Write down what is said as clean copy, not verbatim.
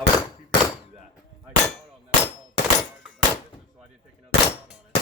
I was happy to do that. I got out on that call, but I missed it, so I didn't take another shot on it.